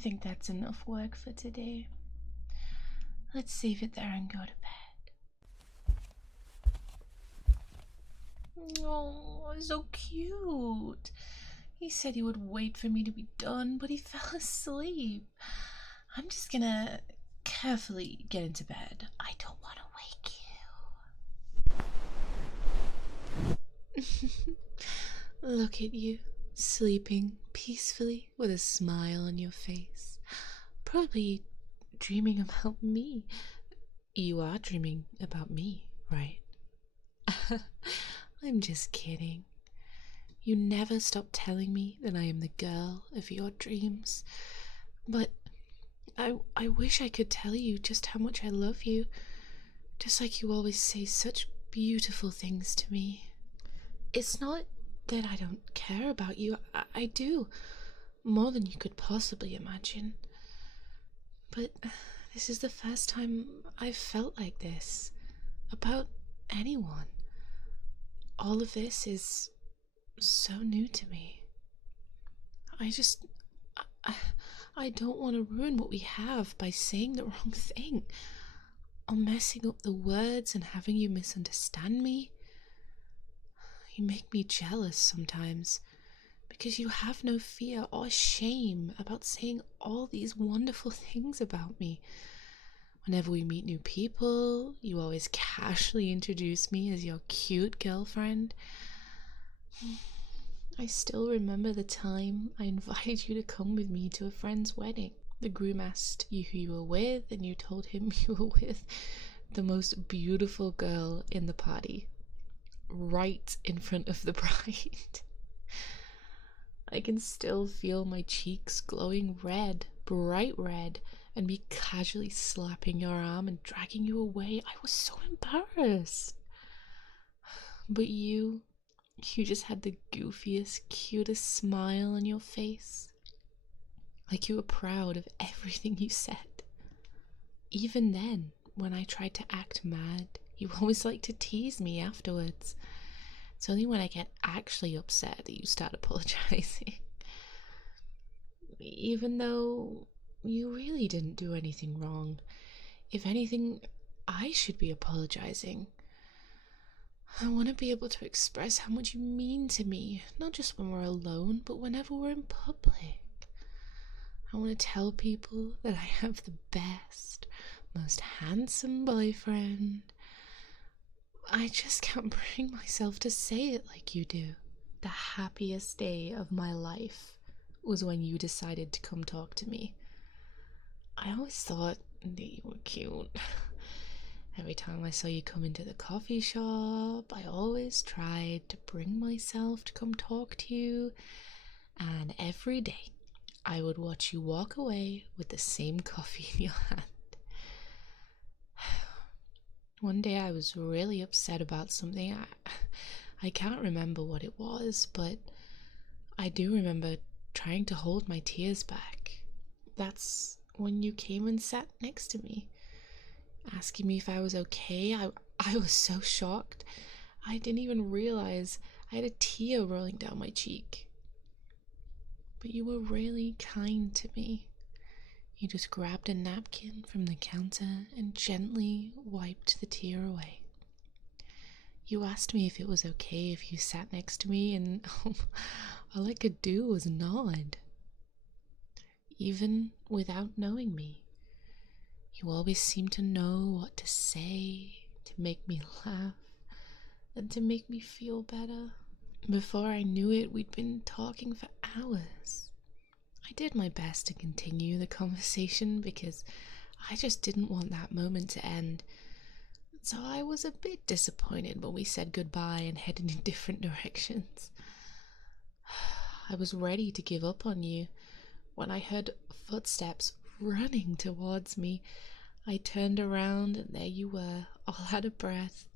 think that's enough work for today. Let's save it there and go to bed. Oh, so cute. He said he would wait for me to be done, but he fell asleep. I'm just gonna carefully get into bed. I don't want to wake you. Look at you, sleeping peacefully with a smile on your face. Probably dreaming about me. You are dreaming about me, right? I'm just kidding. You never stop telling me that I am the girl of your dreams. But I wish I could tell you just how much I love you. Just like you always say such beautiful things to me. It's not that I don't care about you. I do. More than you could possibly imagine. But this is the first time I've felt like this. About anyone. All of this is so new to me. I don't want to ruin what we have by saying the wrong thing. Or messing up the words and having you misunderstand me. You make me jealous sometimes, because you have no fear or shame about saying all these wonderful things about me. Whenever we meet new people, you always casually introduce me as your cute girlfriend. I still remember the time I invited you to come with me to a friend's wedding. The groom asked you who you were with, and you told him you were with the most beautiful girl in the party, right in front of the bride. I can still feel my cheeks glowing red, bright red, and me casually slapping your arm and dragging you away. I was so embarrassed. But you just had the goofiest, cutest smile on your face. Like you were proud of everything you said. Even then, when I tried to act mad, you always like to tease me afterwards. It's only when I get actually upset that you start apologizing. Even though you really didn't do anything wrong. If anything, I should be apologizing. I want to be able to express how much you mean to me, not just when we're alone, but whenever we're in public. I want to tell people that I have the best, most handsome boyfriend. I just can't bring myself to say it like you do. The happiest day of my life was when you decided to come talk to me. I always thought that you were cute. Every time I saw you come into the coffee shop, I always tried to bring myself to come talk to you. And every day, I would watch you walk away with the same coffee in your hand. One day I was really upset about something. I can't remember what it was, but I do remember trying to hold my tears back. That's when you came and sat next to me, asking me if I was okay. I was so shocked. I didn't even realize I had a tear rolling down my cheek. But you were really kind to me. You just grabbed a napkin from the counter and gently wiped the tear away. You asked me if it was okay if you sat next to me, and all I could do was nod. Even without knowing me, you always seemed to know what to say to make me laugh and to make me feel better. Before I knew it, we'd been talking for hours. I did my best to continue the conversation because I just didn't want that moment to end. So I was a bit disappointed when we said goodbye and headed in different directions. I was ready to give up on you when I heard footsteps running towards me. I turned around and there you were, all out of breath.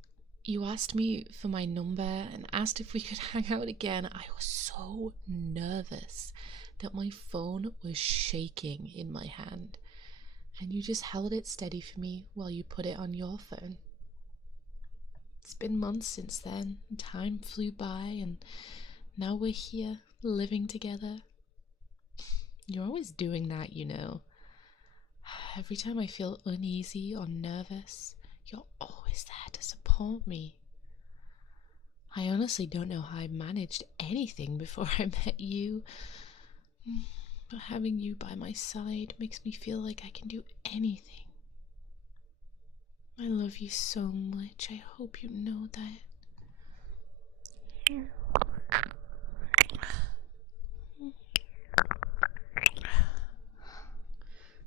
You asked me for my number and asked if we could hang out again. I was so nervous that my phone was shaking in my hand, and you just held it steady for me while you put it on your phone. It's been months since then. Time flew by, and now we're here living together. You're always doing that, you know. Every time I feel uneasy or nervous, you're always there to support me. I honestly don't know how I managed anything before I met you, but having you by my side makes me feel like I can do anything. I love you so much. I hope you know that.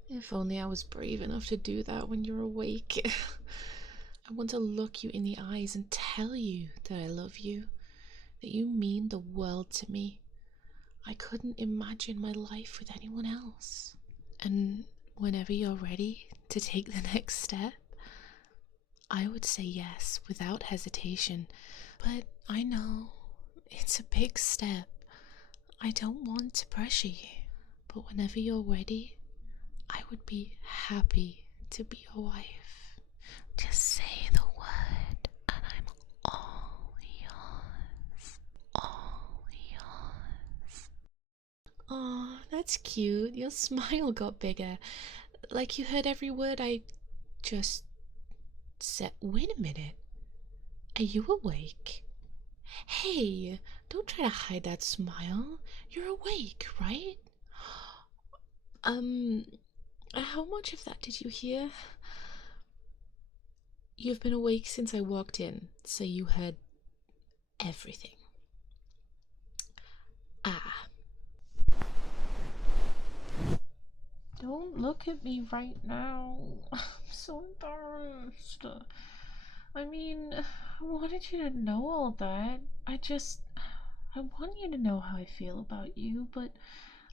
If only I was brave enough to do that when you're awake. I want to look you in the eyes and tell you that I love you, that you mean the world to me. I couldn't imagine my life with anyone else. And whenever you're ready to take the next step, I would say yes without hesitation. But I know it's a big step. I don't want to pressure you. But whenever you're ready, I would be happy to be your wife. Just say the word and I'm all yours. All yours. Aw, that's cute. Your smile got bigger. Like you heard every word I just said. Wait a minute. Are you awake? Hey, don't try to hide that smile. You're awake, right? How much of that did you hear? You've been awake since I walked in, so you heard everything. Ah. Don't look at me right now. I'm so embarrassed. I mean, I wanted you to know all that. I want you to know how I feel about you, but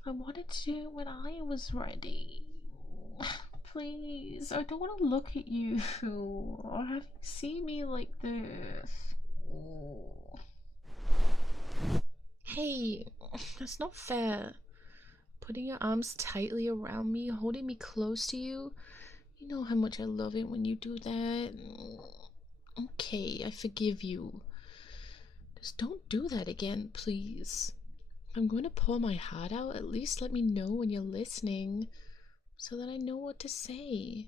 I wanted to do it when I was ready. Please, I don't want to look at you or have you see me like this. Hey, that's not fair. Putting your arms tightly around me, holding me close to you. You know how much I love it when you do that. Okay, I forgive you. Just don't do that again, please. I'm going to pour my heart out. At least let me know when you're listening so that I know what to say.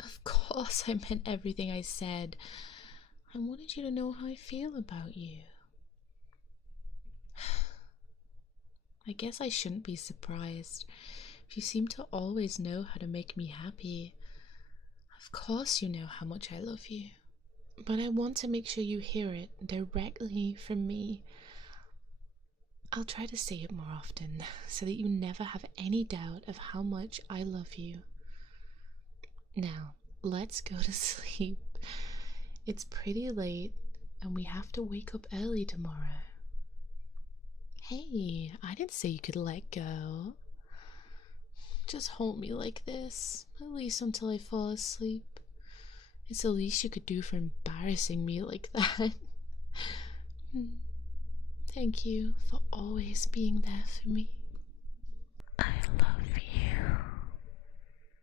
Of course, I meant everything I said. I wanted you to know how I feel about you. I guess I shouldn't be surprised. You seem to always know how to make me happy. Of course you know how much I love you. But I want to make sure you hear it directly from me. I'll try to say it more often so that you never have any doubt of how much I love you. Now, let's go to sleep. It's pretty late and we have to wake up early tomorrow. Hey, I didn't say you could let go. Just hold me like this, at least until I fall asleep. It's the least you could do for embarrassing me like that. Thank you for always being there for me. I love you.